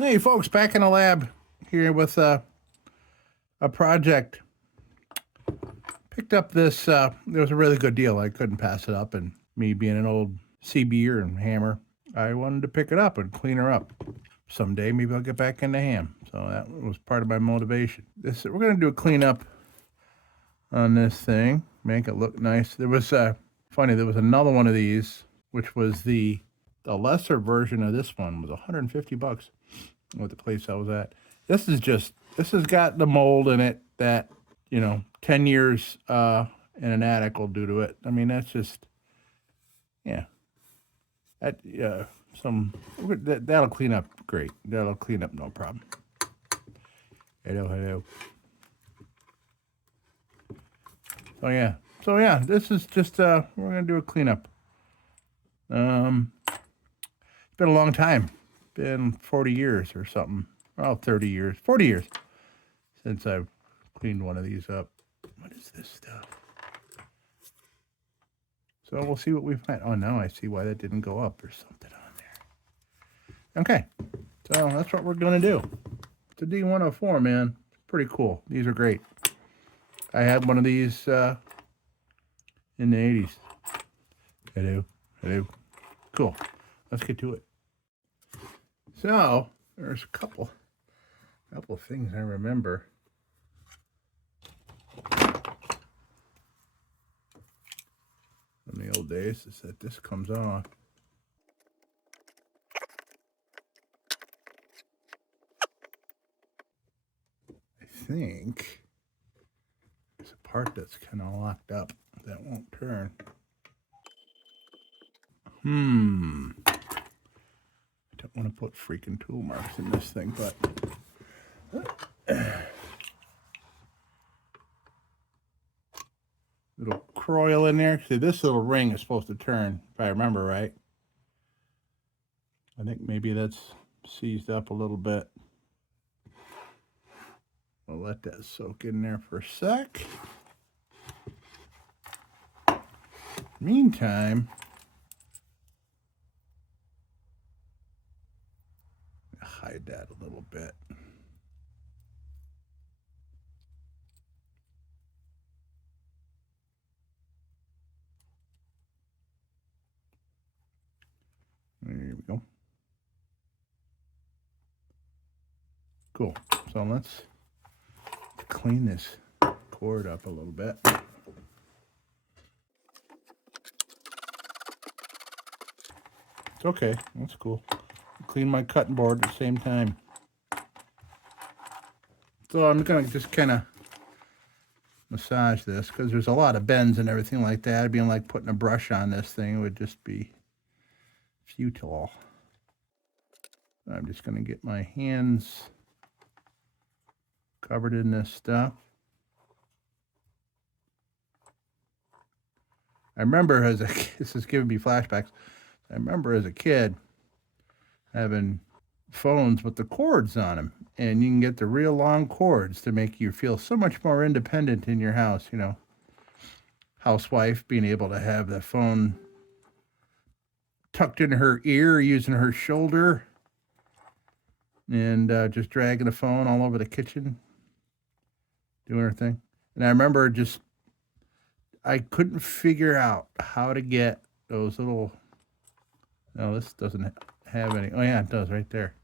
Hey folks, back in the lab here with a project. Picked up this, it was a really good deal. I couldn't pass it up, and me being an old CBer and hammer, I wanted to pick it up and clean her up. Someday maybe I'll get back into ham. So that was part of my motivation. We're going to do a cleanup on this thing, make it look nice. There was, funny, there was another one of these, which was the lesser version of this one, was $150 at the place I was at. This has got the mold in it that, 10 years in an attic will do to it. I mean, that's just, yeah. That'll clean up great. That'll clean up no problem. Hello. So yeah, this is just, we're going to do a cleanup. It's been a long time. Been 40 years or something. Well, 30 years, 40 years since I've cleaned one of these up. What is this stuff? So we'll see what we find. Oh, now I see why that didn't go up. There's something on there. Okay, so that's what we're going to do. It's a D-104, man. It's pretty cool. These are great. I had one of these in the 80s. Hello. Cool. Let's get to it. So there's a couple of things I remember. In the old days is that this comes off. I think there's a part that's kind of locked up that won't turn. I don't want to put freaking tool marks in this thing, but little coil in there. See, this little ring is supposed to turn, if I remember right. I think maybe that's seized up a little bit. We'll let that soak in there for a sec. Meantime, hide that a little bit. There we go. Cool. So let's clean this cord up a little bit. It's okay. That's cool. Clean my cutting board at the same time. So I'm going to just kind of massage this because there's a lot of bends and everything like that. It'd be like putting a brush on this thing. It would just be futile. I'm just going to get my hands covered in this stuff. I remember this is giving me flashbacks. I remember as a kid having phones with the cords on them, and you can get the real long cords to make you feel so much more independent in your house, housewife being able to have the phone tucked in her ear, using her shoulder, and just dragging the phone all over the kitchen, doing her thing. And I remember I couldn't figure out how to get those little, no, this doesn't have any. Oh yeah, it does right there.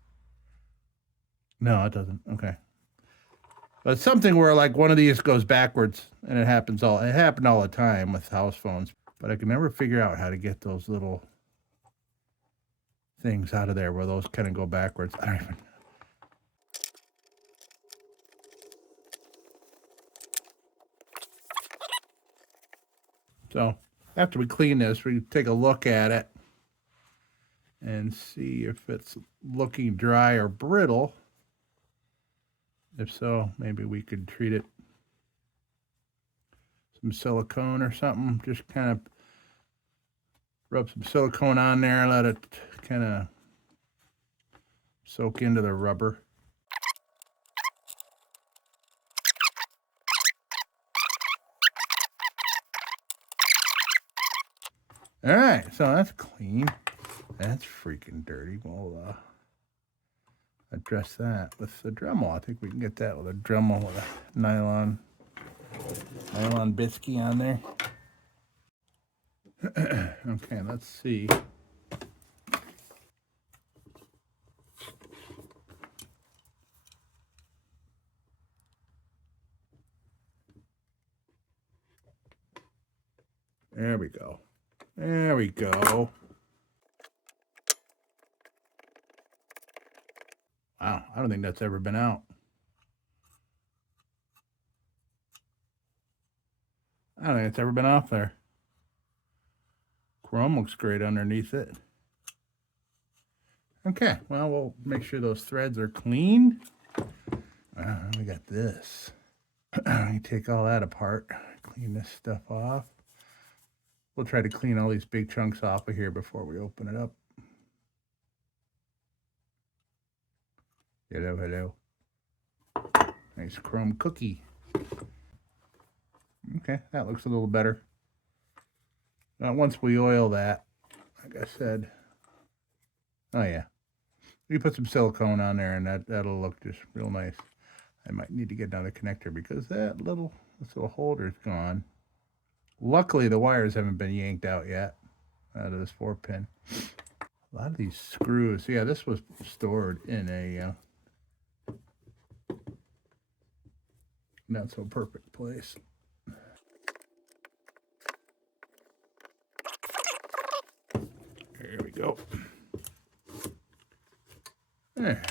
No, it doesn't. Okay. But something where like one of these goes backwards, and it happened all the time with house phones. But I could never figure out how to get those little things out of there where those kind of go backwards. I don't even. So after we clean this, we take a look at it and see if it's looking dry or brittle. If so, maybe we could treat it some silicone or something. Just kind of rub some silicone on there, let it kind of soak into the rubber. All right, so that's clean. That's freaking dirty. We'll address that with the Dremel. I think we can get that with a Dremel with a nylon biscuit on there. Okay, let's see. There we go. There we go. Wow, I don't think that's ever been out. I don't think it's ever been off there. Chrome looks great underneath it. Okay, well, we'll make sure those threads are clean. We got this. You take all that apart, clean this stuff off. We'll try to clean all these big chunks off of here before we open it up. Hello, hello. Nice chrome cookie. Okay, that looks a little better. Now, once we oil that, like I said, oh yeah, we put some silicone on there, and that'll look just real nice. I might need to get another connector because this little holder's gone. Luckily, the wires haven't been yanked out yet out of this 4-pin. A lot of these screws, yeah, this was stored in a not so perfect place. There we go. There.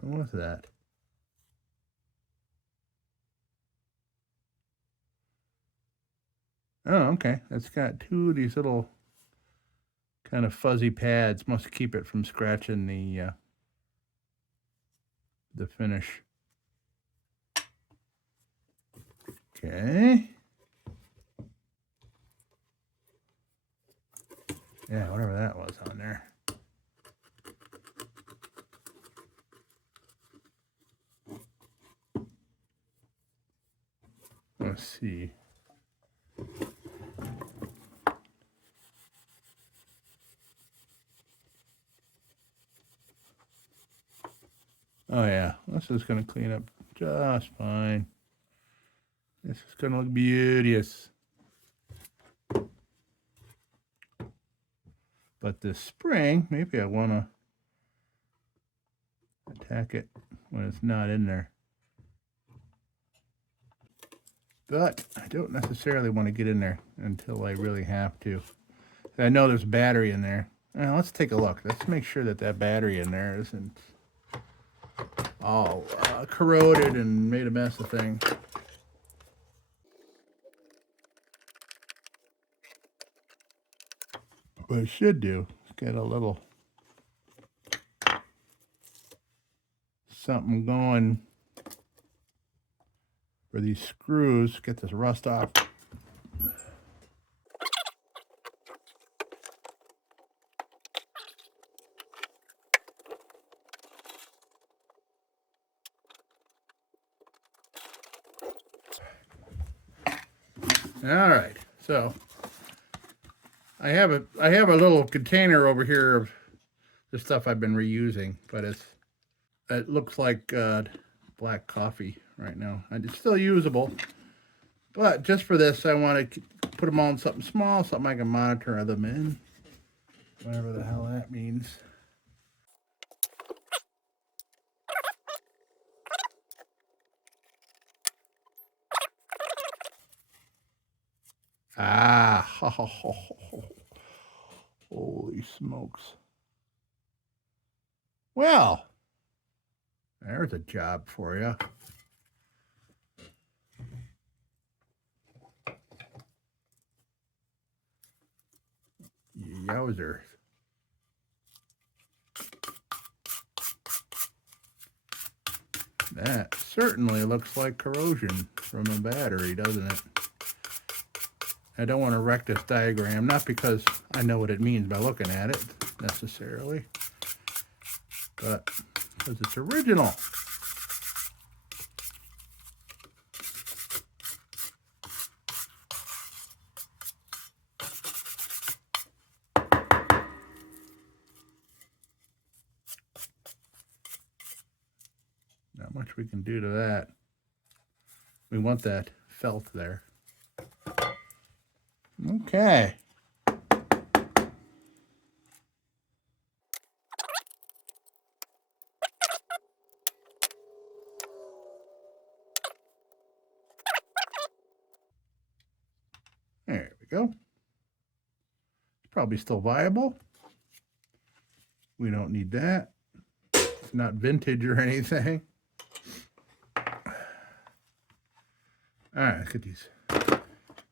What's that? Oh, okay. It's got two of these little kind of fuzzy pads. Must keep it from scratching the finish. Okay. Yeah, whatever that was on there. Let's see. Oh yeah, this is going to clean up just fine. This is going to look beauteous. But this spring, maybe I want to attack it when it's not in there. But I don't necessarily want to get in there until I really have to. I know there's a battery in there. Now, let's take a look. Let's make sure that battery in there isn't all corroded and made a mess of things. What it should do is get a little something going for these screws. Get this rust off. All right, so I have a little container over here of the stuff I've been reusing, but it looks like black coffee right now. And it's still usable, but just for this, I want to put them all in something small, something I can monitor them in, whatever the hell that means. Ah, holy smokes. Well, there's a job for you. Yowzers. That certainly looks like corrosion from a battery, doesn't it? I don't want to wreck this diagram, not because I know what it means by looking at it necessarily, but because it's original. we can do to that. We want that felt there. Okay. There we go. It's probably still viable. We don't need that. It's not vintage or anything. All right, look at these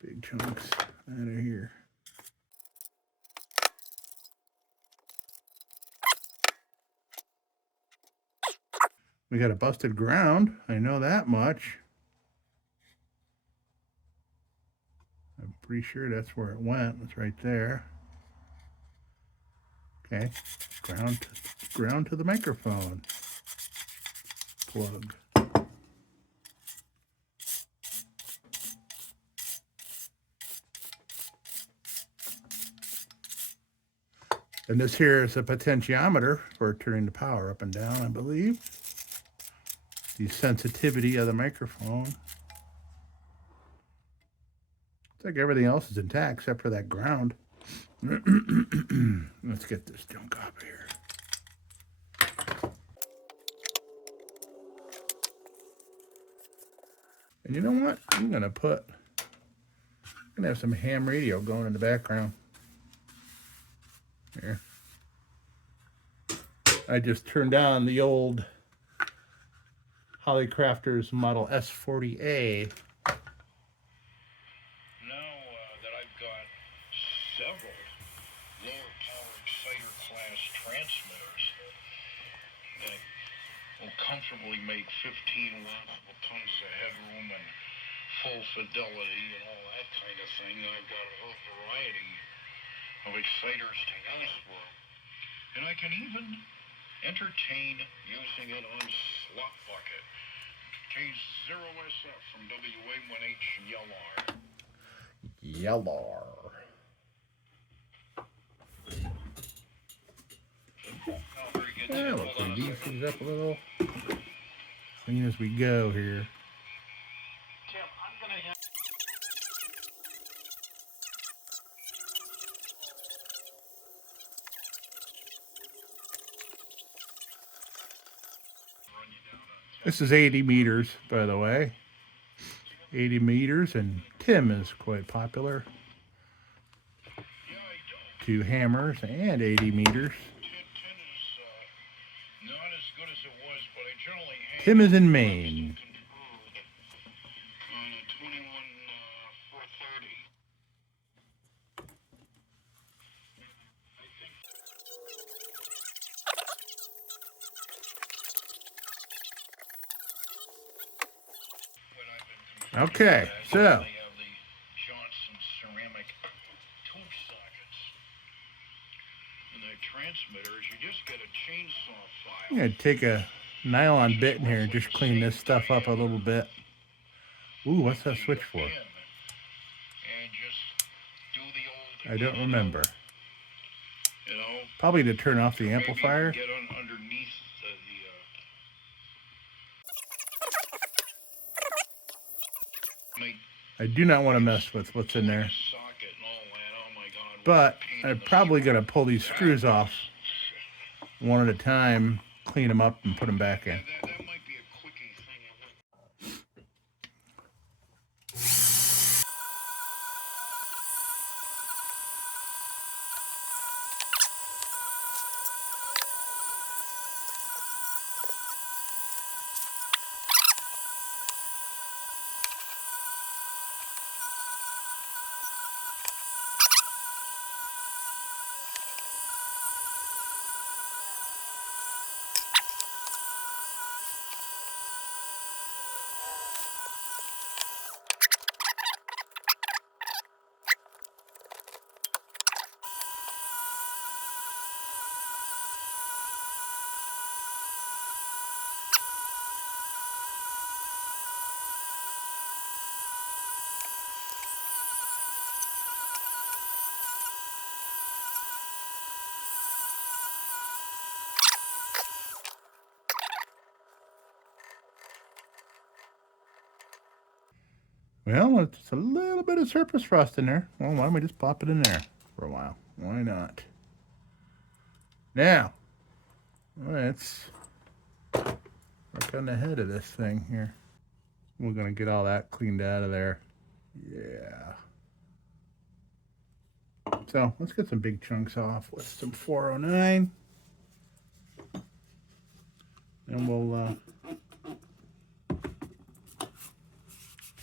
big chunks out of here. We got a busted ground. I know that much. I'm pretty sure that's where it went. It's right there. Okay, ground to the microphone. Plug. And this here is a potentiometer for turning the power up and down, I believe. The sensitivity of the microphone. It's like everything else is intact except for that ground. Let's get this junk up here. And you know what? I'm gonna have some ham radio going in the background. Here. I just turned on the old Hollycrafters Model S40A. Now that I've got several lower power exciter class transmitters that will comfortably make 15 watts with tons of headroom and full fidelity and all that kind of thing, I've got a whole variety of exciters to use for. And I can even entertain using it on Slot Bucket. K0SF from WA1H Yellar. Yellar. Oh, very good. Yeah, we'll clean these things up a little. Clean as we go here. Tim, I'm going to have... This is 80 meters, by the way. 80 meters, and Tim is quite popular. 2 hammers and 80 meters. Tim is in Maine. Okay, so I'm going to take a nylon bit in here and just clean this stuff up a little bit. Ooh, what's that switch for? I don't remember. Probably to turn off the amplifier. I do not want to mess with what's in there. But I'm probably going to pull these screws off one at a time, clean them up, and put them back in. Well, it's a little bit of surface rust in there. Well, why don't we just pop it in there for a while? Why not? Now, let's work on the head of this thing here. We're going to get all that cleaned out of there. Yeah. So let's get some big chunks off with some 409. And we'll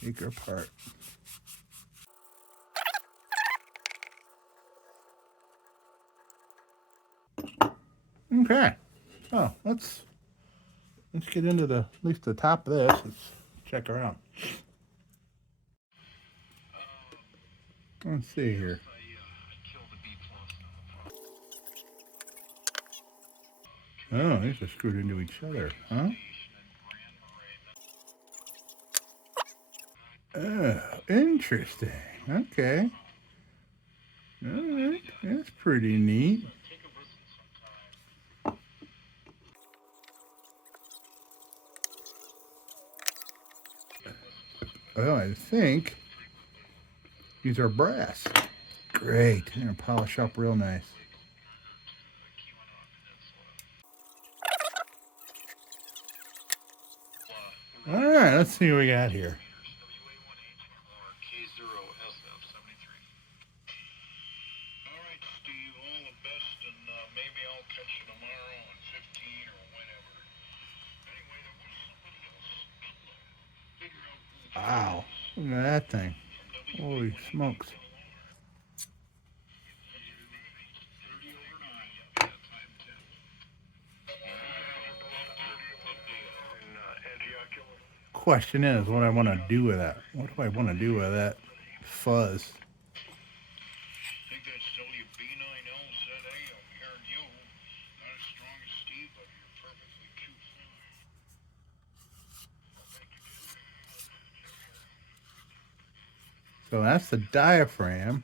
take her apart. Okay. So let's get into at least the top of this. Let's check around. Let's see here. Oh, these are screwed into each other, huh? Oh, interesting. Okay. All right. That's pretty neat. Well, I think these are brass. Great. They're going to polish up real nice. All right, let's see what we got here. All right, Steve, all the best, and maybe I'll catch you tomorrow on 15 or whenever. Anyway, there was somebody else. Figure out who Wow. Look at that thing. Holy smokes. 30 over 9. Time 10. Question is what I want to do with that. What do I want to do with that fuzz? Think that's WB9LZA. I'm hearing you. Not as strong as Steve, but you're perfectly cute fine. So that's the diaphragm.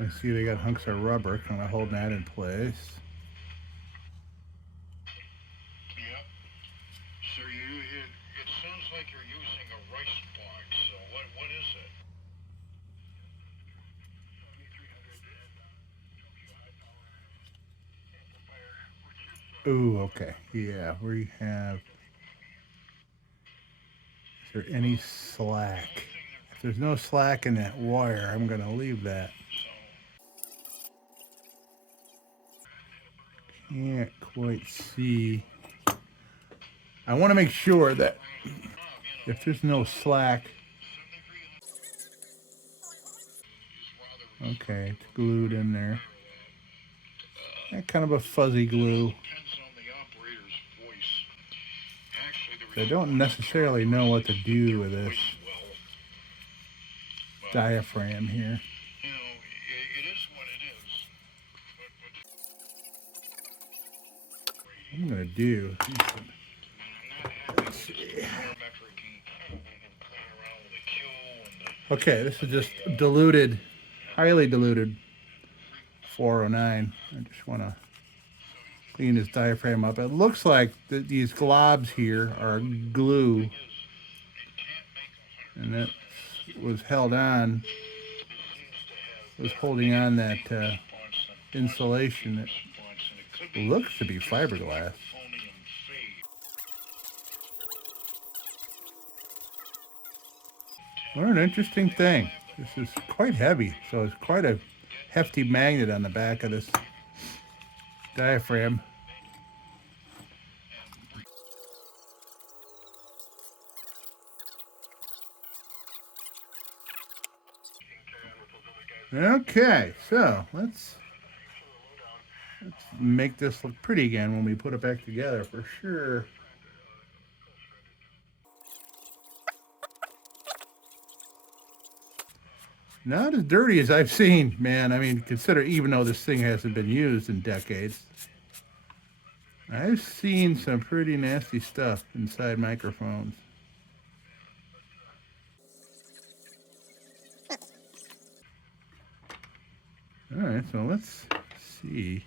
I see they got hunks of rubber kind of holding that in place. Yep. So it sounds like you're using a rice box. So what is it? Ooh, okay. Yeah, we have. Is there any slack? If there's no slack in that wire, I'm going to leave that. Can't quite see. I want to make sure that if there's no slack. Okay, it's glued in there. That kind of a fuzzy glue. I don't necessarily know what to do with this diaphragm here. You know, it is what it is. I'm going to do. Let's see. Okay, this is just diluted, highly diluted 409. I just want to clean this diaphragm up. It looks like these globs here are glue, and that was held on, was holding on that insulation that looks to be fiberglass. What an interesting thing. This is quite heavy, so it's quite a hefty magnet on the back of this diaphragm. Okay, so let's make this look pretty again when we put it back together for sure. Not as dirty as I've seen, man. I mean, consider even though this thing hasn't been used in decades, I've seen some pretty nasty stuff inside microphones. All right, so let's see.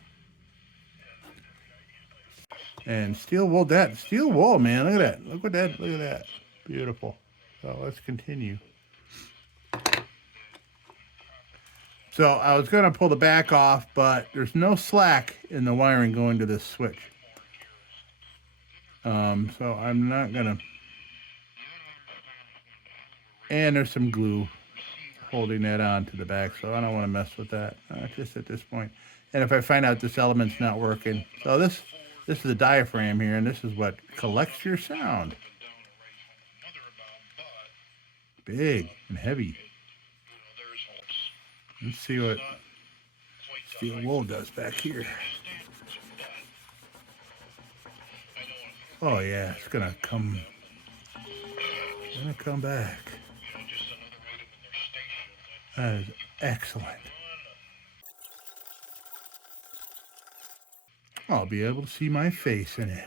And steel wool, that steel wool, man. Look at that. Look at that. Look at that. Beautiful. So let's continue. So I was going to pull the back off, but there's no slack in the wiring going to this switch. So I'm not going to. And there's some glue holding that on to the back, so I don't want to mess with that just at this point. And if I find out this element's not working, so this is the diaphragm here, and this is what collects your sound. Big and heavy. Let's see what steel wool does back here. Oh yeah, it's gonna come back. That is excellent. I'll be able to see my face in it.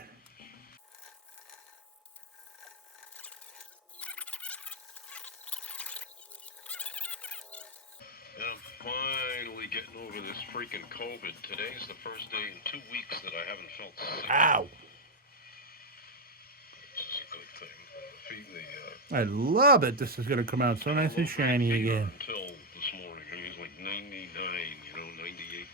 And I'm finally getting over this freaking COVID. Today's the first day in 2 weeks that I haven't felt sick. Ow! This is a good thing. I love it. This is going to come out so nice and shiny again. Until this morning. I mean, it's like 99, 98.9.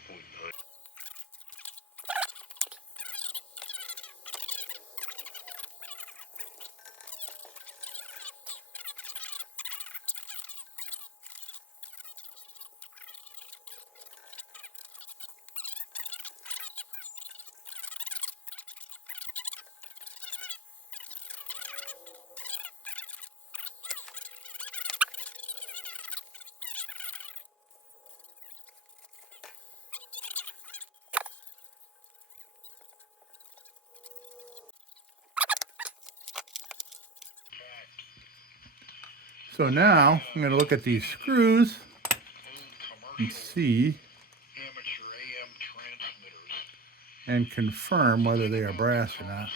So now I'm going to look at these screws and see and confirm whether they are brass or not.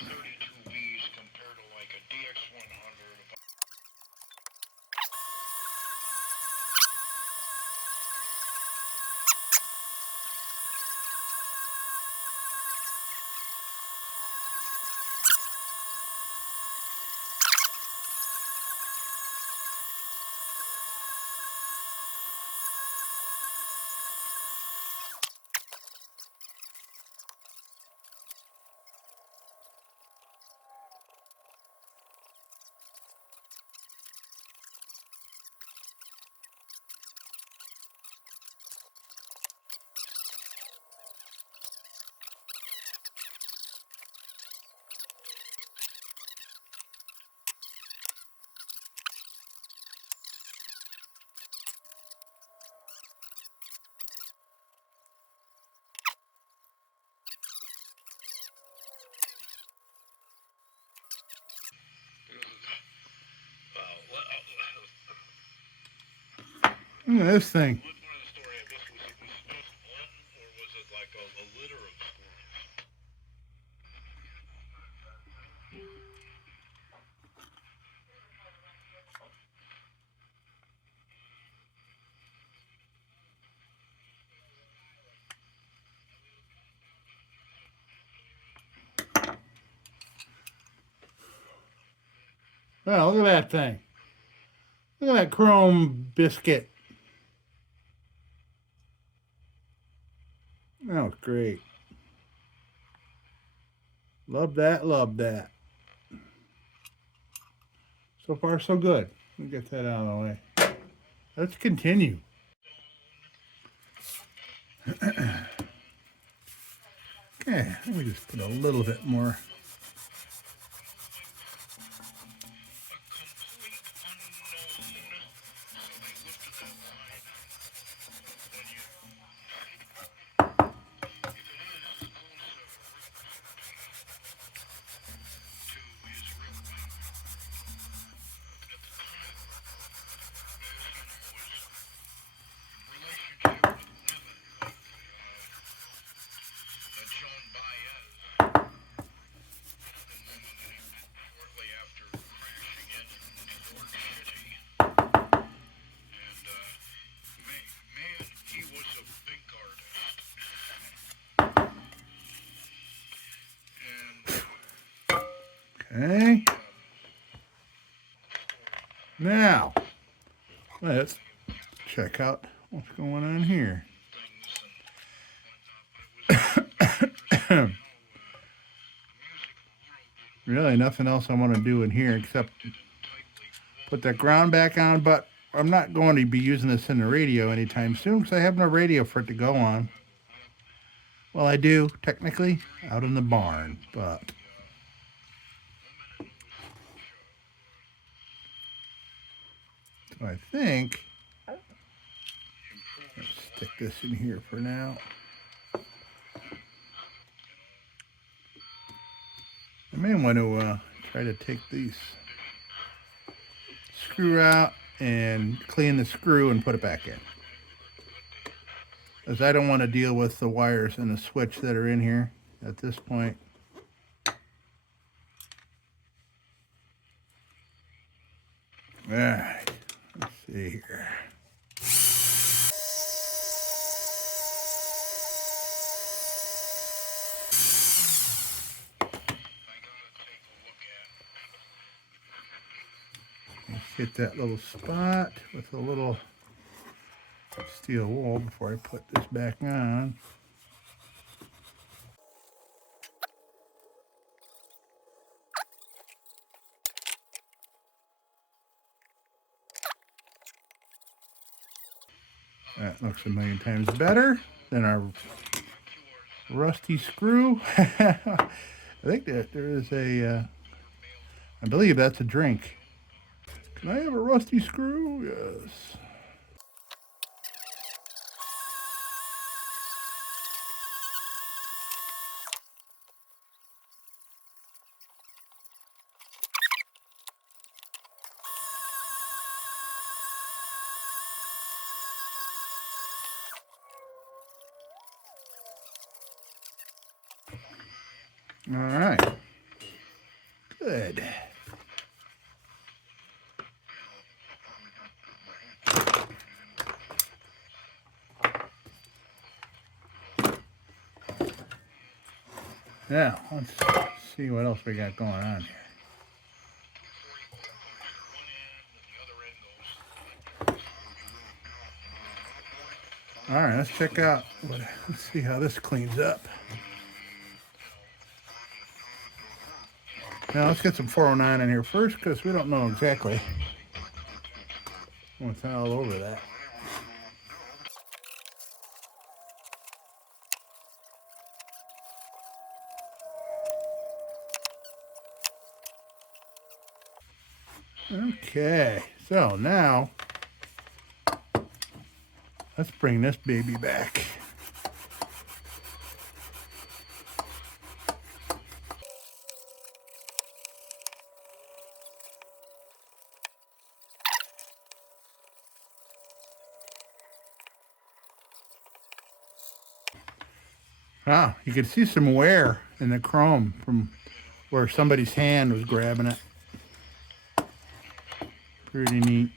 Look at this thing. Well, look at that thing. Look at that chrome biscuit. That was great. Love that, love that. So far, so good. Let me get that out of the way. Let's continue. Okay, let me just put a little bit more. Okay. Now, let's check out what's going on here. Really, nothing else I want to do in here except put that ground back on, but I'm not going to be using this in the radio anytime soon because I have no radio for it to go on. Well, I do, technically, out in the barn, but... So I think... Let's stick this in here for now. I may want to try to take these screw out and clean the screw and put it back in. As I don't want to deal with the wires and the switch that are in here at this point. All right, let's see here. Let's hit that little spot with a little steel wool before I put this back on. That looks a million times better than our rusty screw. I think that there is a, I believe that's a drink. Can I have a rusty screw? Yes. All right. Good. Now, let's see what else we got going on here. All right, let's check out, let's see how this cleans up. Now, let's get some 409 in here first because we don't know exactly what's all over that. Okay, so now let's bring this baby back. Ah, you can see some wear in the chrome from where somebody's hand was grabbing it. Pretty neat.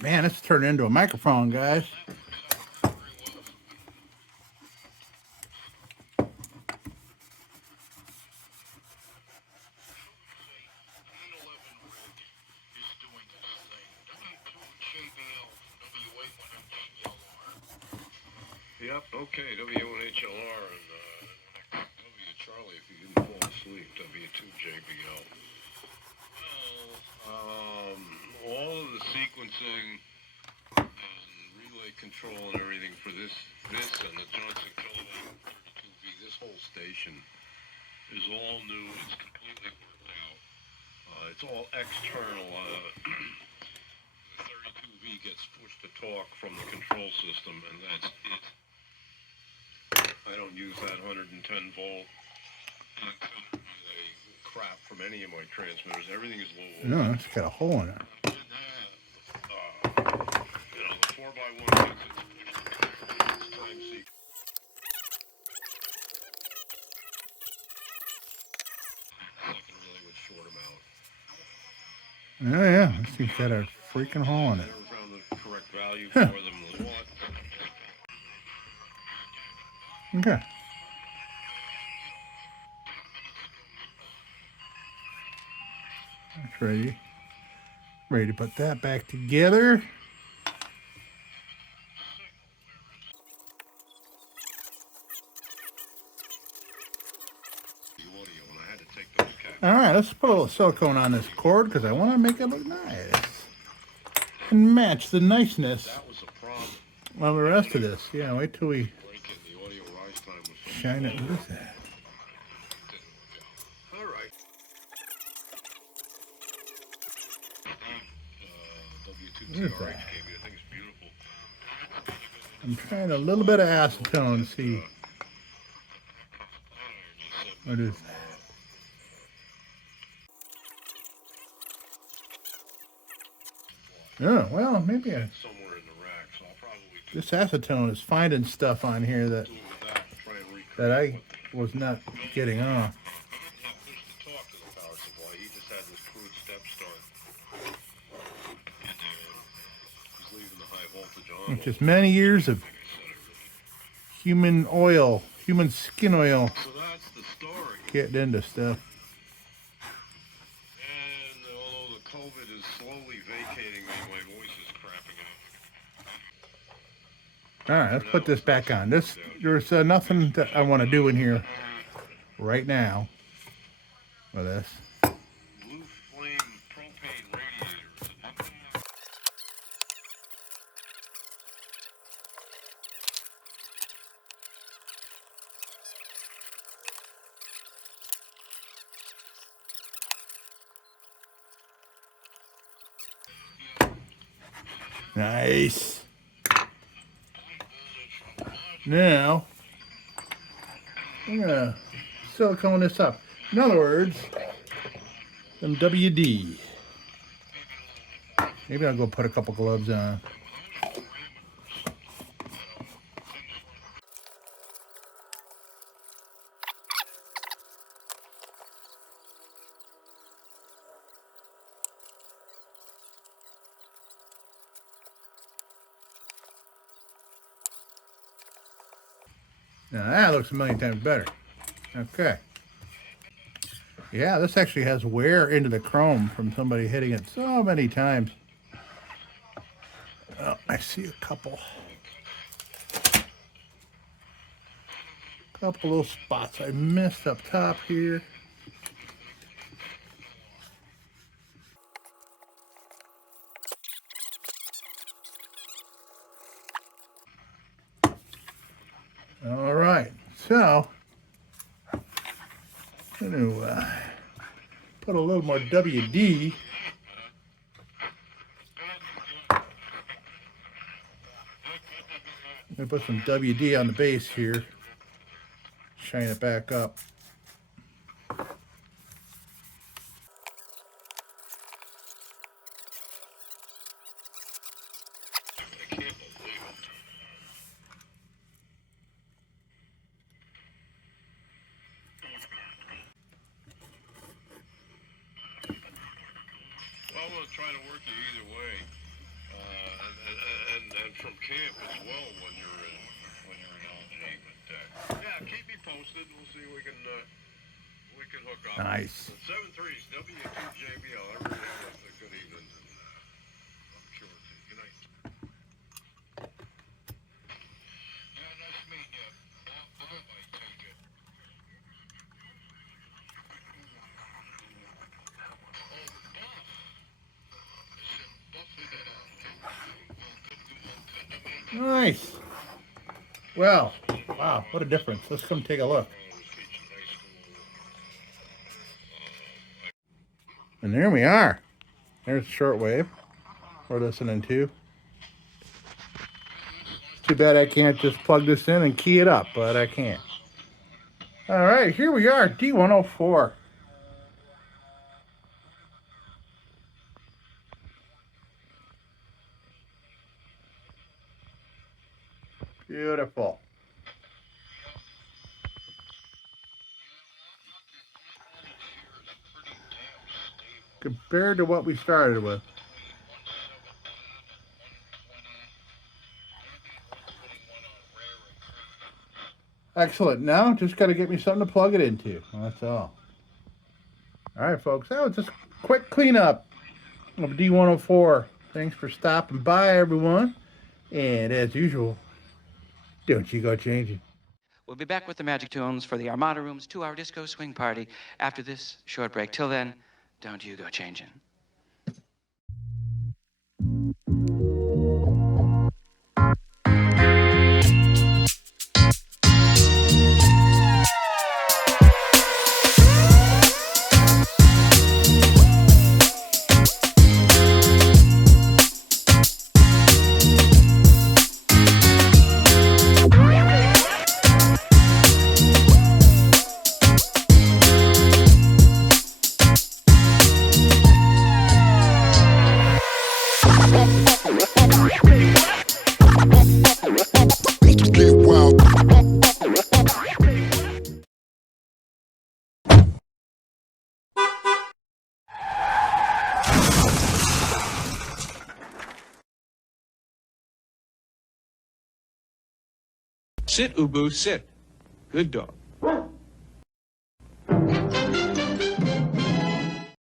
Man, it's turned into a microphone, guys. Yep, okay, W1HLR and W Charlie if you didn't fall asleep, W2JBL. Well, all of the sequencing and relay control and everything for this and the Johnson Kilowatt 32V, this whole station is all new. It's completely worked out. It's all external. The 32V gets push to talk from the control system, and that's it. I don't use that 110 volt crap from any of my transmitters. Everything is low. No, it's got a hole in it. And the 4x1 gets its time sequence. Oh yeah, this thing's got a freaking hole in it. Never found the correct value Huh. for them was what. Okay. That's ready. Ready to put that back together. The audio, and I had to take those caps. All right, let's put a little silicone on this cord because I want to make it look nice and match the niceness That was a problem. of the rest of this. Yeah, wait till we Breaking the audio rise time was so shine it low. with that. All right. What is W2TRH that? gave me. I think it's beautiful. I'm trying a little bit of acetone. See what is that? Oh well, maybe Somewhere in the rack, so I'll probably do this acetone is finding stuff on here that with that. Try and recreate that I what was not getting off. not pushed to talk to the power supply. He just had this crude step start. And he's leaving the high voltage on. Just many years of human oil, human skin oil, So that's the story. getting into stuff. And although the COVID is slowly vacating me, my voice is crapping out. All right, let's put this back on. There's nothing that I want to do in here right now with this. Blue flame propane radiators. Nice. Now, I'm gonna silicone this up. In other words, some WD. Maybe I'll go put a couple gloves on. Now that looks a million times better. Okay. Yeah, this actually has wear into the chrome from somebody hitting it so many times. Oh, I see a couple. Couple little spots I missed up top here. All right, so I'm going to put a little more WD. I'm going to put some WD on the base here. Shine it back up. I can't believe it. Well, I'm going to try to work it either way. And from camp as well when you're in LG. But yeah, keep me posted. We'll see if we can hook up. Nice. The 7.3's W2JBL. Everybody have a good evening. And I'm sure. Good night. Yeah, nice meeting you. I take it. Nice. Well, wow, what a difference. Let's come take a look. And there we are. There's shortwave we're listening to. It's too bad I can't just plug this in and key it up, but I can't. All right, here we are, D-104. Beautiful. Good compared to what we started with. Excellent. Now, just got to get me something to plug it into. That's all. All right, folks. That was just a quick cleanup of D-104. Thanks for stopping by, everyone. And as usual, don't you go changing. We'll be back with the Magic Tunes for the Armada Room's 2-hour disco swing party after this short break. Till then, don't you go changing. Sit, Ubu, sit. Good dog.